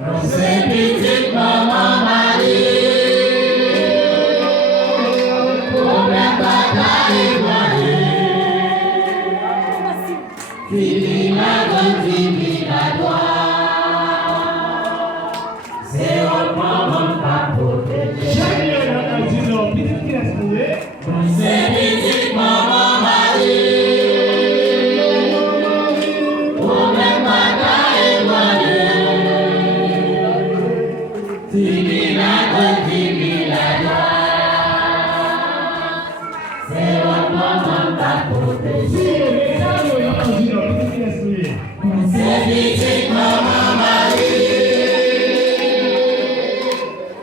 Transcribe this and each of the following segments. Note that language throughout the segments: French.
C'est petite maman Marie, problème bataille éloignée, fini la grande, fini la gloire, c'est un maman pas protégé. C'est petite maman Marie, problème bataille éloignée, fini la grande, fini la gloire, c'est un maman pas protégé. C'est petite maman Marie,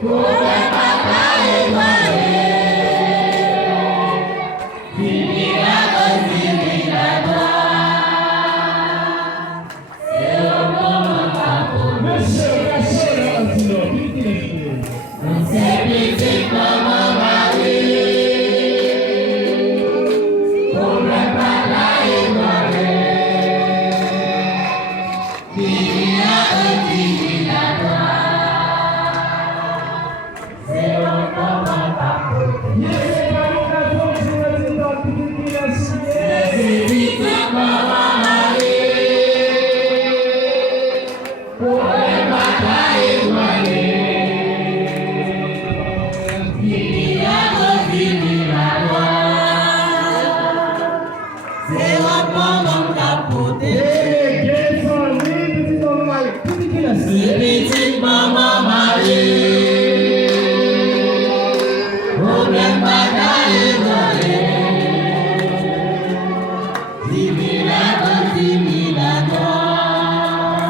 problème bataille éloignée, fini la grande, fini la gloire, c'est un maman pas protégé. C'est petite maman Marie, problème bataille éloignée, fini la grande, fini la gloire, c'est un maman pas protégé. C'est petite maman Marie, problème bataille éloignée, fini la grande, fini la gloire, c'est un maman pas protégé. C'est petite maman Marie, problème bataille éloignée, fini la grande, fini la gloire,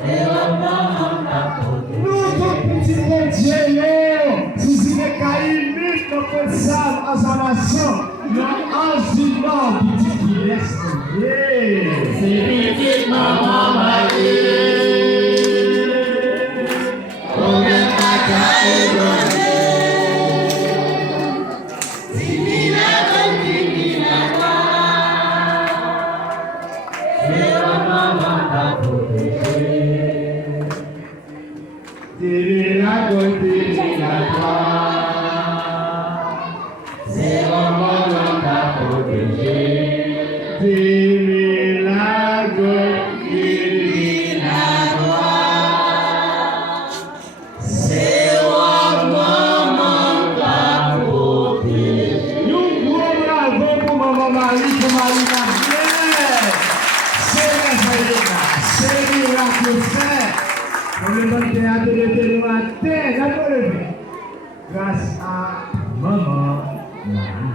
c'est un maman pas protégé. C'est petite maman Marie, problème bataille éloignée, fini la grande, fini la gloire, c'est un maman pas protégé. Fini la grande, fini la gloire, c'est un maman pas protégé. Fini la grande, fini la gloire, c'est un maman pas protégé. Nous gros bravo pour maman Marie, pour Marie Martial. C'est merveilleux, c'est miracle fait. On le donne théâtre de le matin, d'accord, grâce à maman Marie.